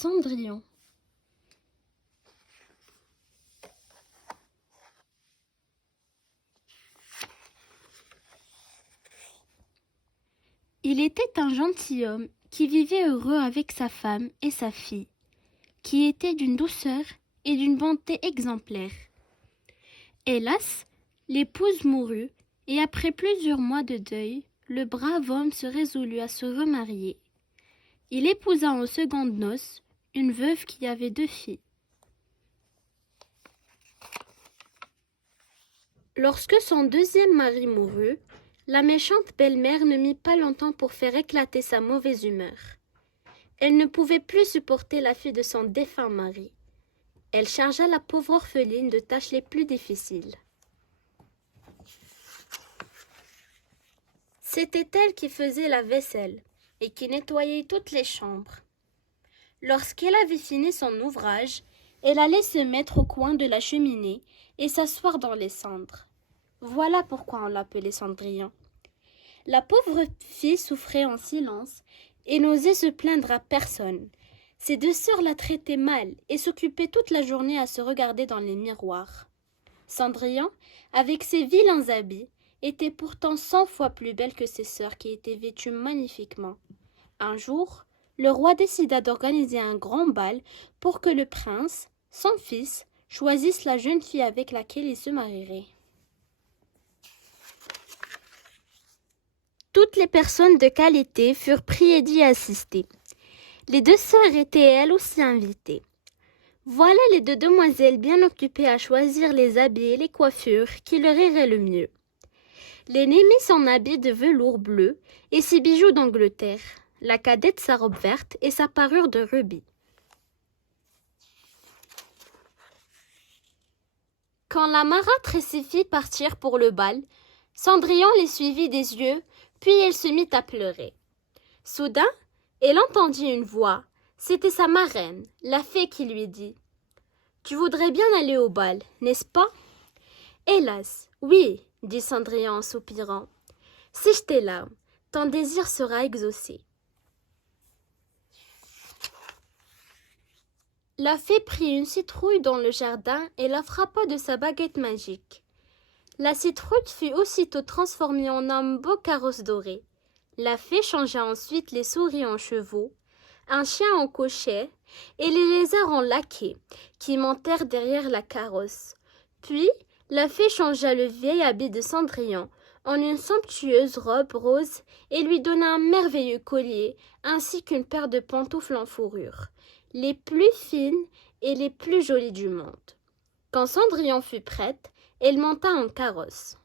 Cendrillon. Il était un gentilhomme qui vivait heureux avec sa femme et sa fille, qui étaient d'une douceur et d'une bonté exemplaires. Hélas, l'épouse mourut, et après plusieurs mois de deuil, le brave homme se résolut à se remarier. Il épousa en secondes noces une veuve qui avait 2 filles. Lorsque son deuxième mari mourut, la méchante belle-mère ne mit pas longtemps pour faire éclater sa mauvaise humeur. Elle ne pouvait plus supporter la fille de son défunt mari. Elle chargea la pauvre orpheline de tâches les plus difficiles. C'était elle qui faisait la vaisselle et qui nettoyait toutes les chambres. Lorsqu'elle avait fini son ouvrage, elle allait se mettre au coin de la cheminée et s'asseoir dans les cendres. Voilà pourquoi on l'appelait Cendrillon. La pauvre fille souffrait en silence et n'osait se plaindre à personne. Ses 2 sœurs la traitaient mal et s'occupaient toute la journée à se regarder dans les miroirs. Cendrillon, avec ses vilains habits, était pourtant 100 fois plus belle que ses sœurs qui étaient vêtues magnifiquement. Un jour, le roi décida d'organiser un grand bal pour que le prince, son fils, choisisse la jeune fille avec laquelle il se marierait. Toutes les personnes de qualité furent priées d'y assister. Les 2 sœurs étaient elles aussi invitées. Voilà les 2 demoiselles bien occupées à choisir les habits et les coiffures qui leur iraient le mieux. L'aînée mit son habit de velours bleu et ses bijoux d'Angleterre, la cadette sa robe verte et sa parure de rubis. Quand la marâtre et ses filles partirent pour le bal, Cendrillon les suivit des yeux, puis elle se mit à pleurer. Soudain, elle entendit une voix. C'était sa marraine, la fée, qui lui dit « Tu voudrais bien aller au bal, n'est-ce pas ?»« Hélas, oui, » dit Cendrillon en soupirant. « Sèche tes larmes, ton désir sera exaucé. » La fée prit une citrouille dans le jardin et la frappa de sa baguette magique. La citrouille fut aussitôt transformée en un beau carrosse doré. La fée changea ensuite les souris en chevaux, un chien en cocher et les lézards en laquais, qui montèrent derrière la carrosse. Puis, la fée changea le vieil habit de Cendrillon en une somptueuse robe rose et lui donna un merveilleux collier ainsi qu'une paire de pantoufles en fourrure, les plus fines et les plus jolies du monde. Quand Cendrillon fut prête, elle monta en carrosse.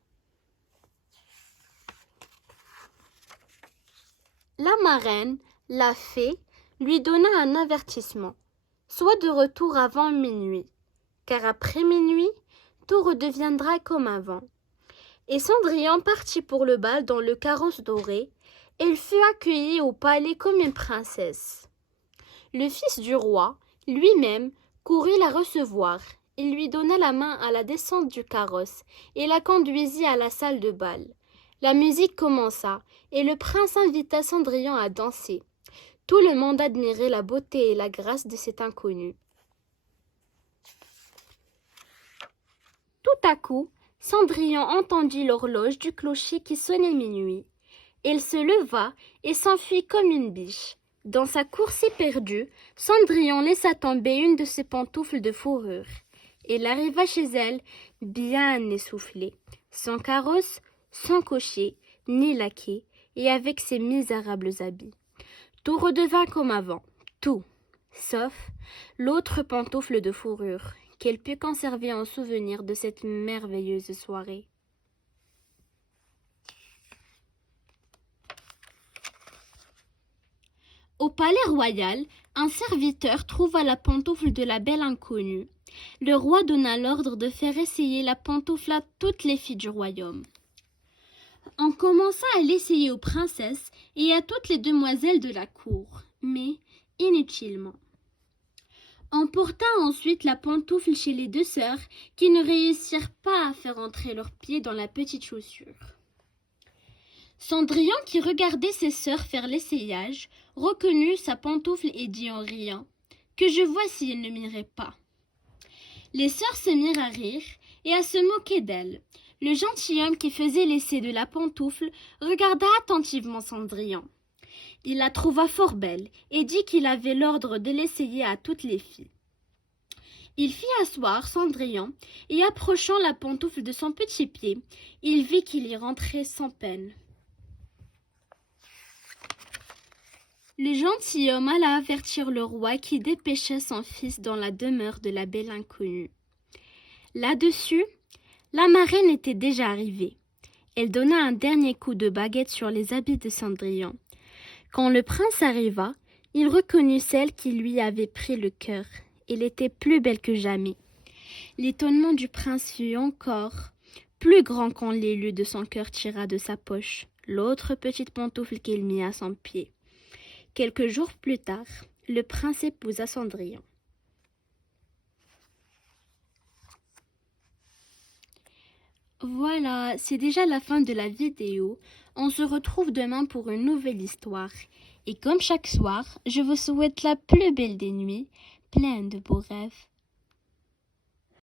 La marraine, la fée, lui donna un avertissement. Sois de retour avant minuit, car après minuit, tout redeviendra comme avant. Et Cendrillon partit pour le bal dans le carrosse doré. Elle fut accueillie au palais comme une princesse. Le fils du roi, lui-même, courut la recevoir. Il lui donna la main à la descente du carrosse et la conduisit à la salle de bal. La musique commença et le prince invita Cendrillon à danser. Tout le monde admirait la beauté et la grâce de cet inconnu. Tout à coup, Cendrillon entendit l'horloge du clocher qui sonnait minuit. Elle se leva et s'enfuit comme une biche. Dans sa course éperdue, Cendrillon laissa tomber une de ses pantoufles de fourrure. Elle arriva chez elle, bien essoufflée, sans carrosse, sans cocher, ni laquais, et avec ses misérables habits. Tout redevint comme avant, tout, sauf l'autre pantoufle de fourrure, qu'elle put conserver en souvenir de cette merveilleuse soirée. Au palais royal, un serviteur trouva la pantoufle de la belle inconnue. Le roi donna l'ordre de faire essayer la pantoufle à toutes les filles du royaume. On commença à l'essayer aux princesses et à toutes les demoiselles de la cour, mais inutilement. On porta ensuite la pantoufle chez les 2 sœurs qui ne réussirent pas à faire entrer leurs pieds dans la petite chaussure. Cendrillon, qui regardait ses sœurs faire l'essayage, reconnut sa pantoufle et dit en riant que je vois s'il ne m'irait pas. Les sœurs se mirent à rire et à se moquer d'elle. Le gentilhomme qui faisait l'essai de la pantoufle regarda attentivement Cendrillon. Il la trouva fort belle et dit qu'il avait l'ordre de l'essayer à toutes les filles. Il fit asseoir Cendrillon et approchant la pantoufle de son petit pied, il vit qu'il y rentrait sans peine. Le gentilhomme alla avertir le roi qui dépêchait son fils dans la demeure de la belle inconnue. Là-dessus, la marraine était déjà arrivée. Elle donna un dernier coup de baguette sur les habits de Cendrillon. Quand le prince arriva, il reconnut celle qui lui avait pris le cœur. Elle était plus belle que jamais. L'étonnement du prince fut encore plus grand quand l'élu de son cœur tira de sa poche l'autre petite pantoufle qu'il mit à son pied. Quelques jours plus tard, le prince épousa Cendrillon. Voilà, c'est déjà la fin de la vidéo. On se retrouve demain pour une nouvelle histoire. Et comme chaque soir, je vous souhaite la plus belle des nuits, pleine de beaux rêves.